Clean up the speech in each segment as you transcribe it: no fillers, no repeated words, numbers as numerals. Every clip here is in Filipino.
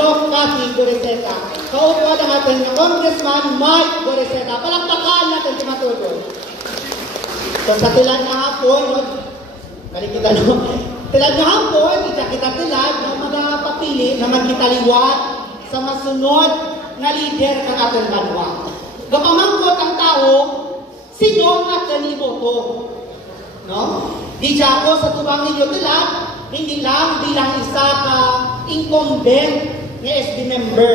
Carlos Cathy Goreseta. Kaupo ang ating Congressman Mike Goreseta. Palakpakan natin si Matuto. So sa tilad na hapon, kalikita no, tilad na hapon, kita tilad ng mga papili na magkitaliwat sa masunod na lider ng ating banwa. Gapamangkot ang tao, sino ang ating iboto? No? Di ako sa tubang ninyo tilad, hindi lang bilang isa ka incumbent na SB member,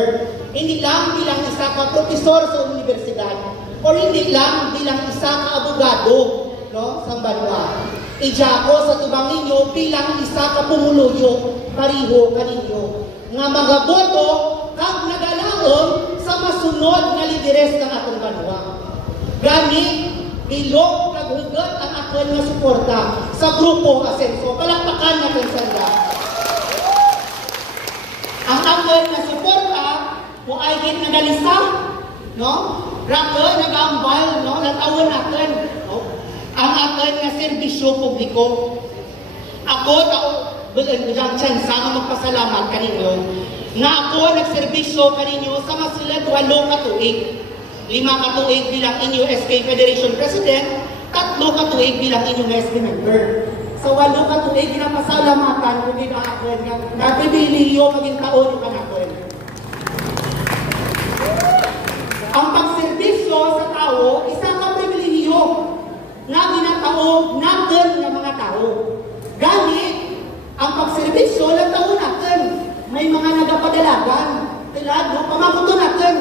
hindi lang bilang isa ka profesor sa universidad, o hindi lang bilang isa ka abogado, no, sa banwa. Ija ko sa tubang ninyo bilang isa ka pumuluyo, pariho kaninyo. Nga mga boto, kag nagalaon sa masunod nga lideres ng atong banwa. Gani, ilog kag hugot ang aton nga suporta sa Grupo Asenso. Palakpakan natin sila. Ang aton nga suporta, mo ay git nagalisa, no? Rako, nag-aambal, no? Natawon natin, no? Ang aton nga serbisyo publiko. Ako, bilang tsansa nga magpasalamat kaninyo, nga ako nagserbisyo kaninyo sa masilad 8 ka tuig. 5 ka tuig bilang inyo SK Federation President, 3 ka tuig bilang inyo SK member. Sa 8 ka tuig, ginapasalamatan kung din ang akin nga napibiliyo maging taon yung kanakon. Ang pagserbisyo sa tao, isa ka pribilihiyo na ginataog natin ng mga tao. Gani, ang pagserbisyo ng tao natin, may mga nagapadalagan, tilad, no? Pamakuto natin,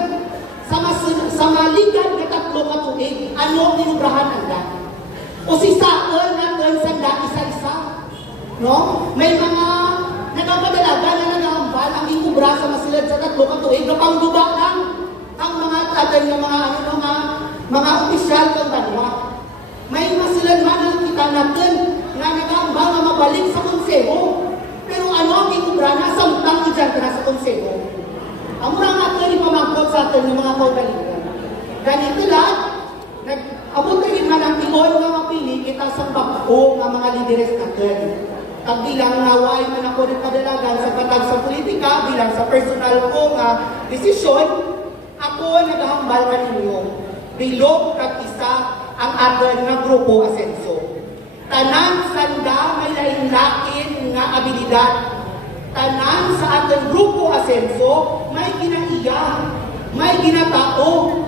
sa maligad na 3 ka tuig, ano ang inubrahan anda? O si saan natin sanda isa-isa? No? May mga nagapadalagan na nagahambal ang inubra sa masilad sa 3 ka tuig, napangguba lang ang mga atin ng mga opisyal ng banwa. May masilad man ang kita natin na nagahambal na mabalik sa konseho. Pero ano ang inubra na samtang dyan ka na sa konseho? Ang murang natin ipamangkot sa atin ng mga kaugalian. Ganito lang, abot na rin man ang tiyon nga mapili kita sa bako nga mga lideres natin. At bilang naway man ako rin padalagan sa patag sa politika, bilang sa personal ko nga desisyon, ako naghahambal ka ninyo. Bilog kag isa ang aton nga Grupo Asenso. Tanan sanda may lain-lain nga abilidad. Tanan sa aton Grupo Asenso may ginaiya, may ginatao,